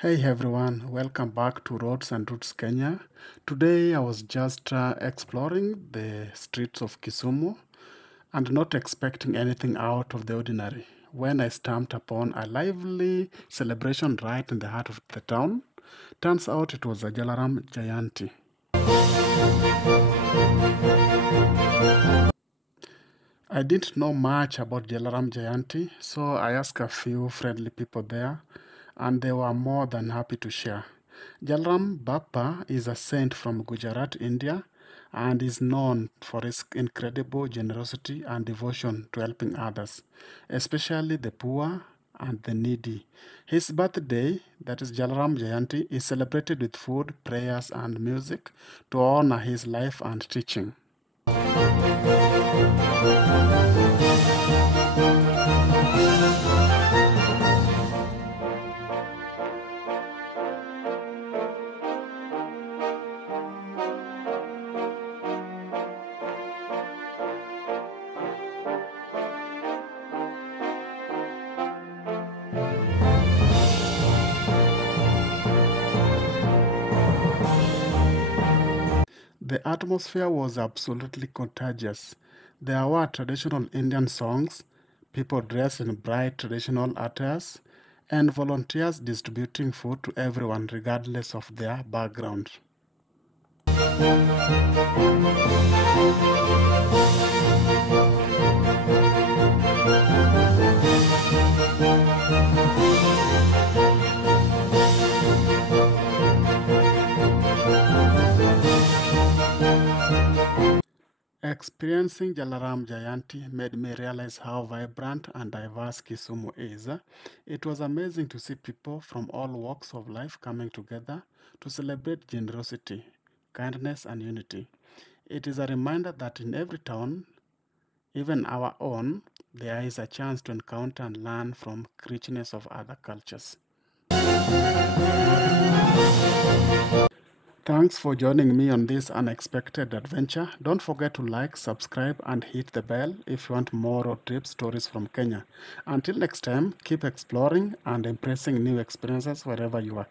Hey everyone, welcome back to Roads and Roots Kenya. Today I was just exploring the streets of Kisumu and not expecting anything out of the ordinary when I stumbled upon a lively celebration right in the heart of the town. Turns out it was a Jalaram Jayanti. I didn't know much about Jalaram Jayanti, so I asked a few friendly people there, and they were more than happy to share. Jalaram Bappa is a saint from Gujarat, India, and is known for his incredible generosity and devotion to helping others, especially the poor and the needy. His birthday, that is Jalaram Jayanti, is celebrated with food, prayers, and music to honor his life and teaching. The atmosphere was absolutely contagious. There were traditional Indian songs, people dressed in bright traditional attires, and volunteers distributing food to everyone regardless of their background. Experiencing Jalaram Jayanti made me realize how vibrant and diverse Kisumu is. It was amazing to see people from all walks of life coming together to celebrate generosity, kindness, and unity. It is a reminder that in every town, even our own, there is a chance to encounter and learn from richness of other cultures. Thanks for joining me on this unexpected adventure. Don't forget to like, subscribe, and hit the bell if you want more road trip stories from Kenya. Until next time, keep exploring and impressing new experiences wherever you are.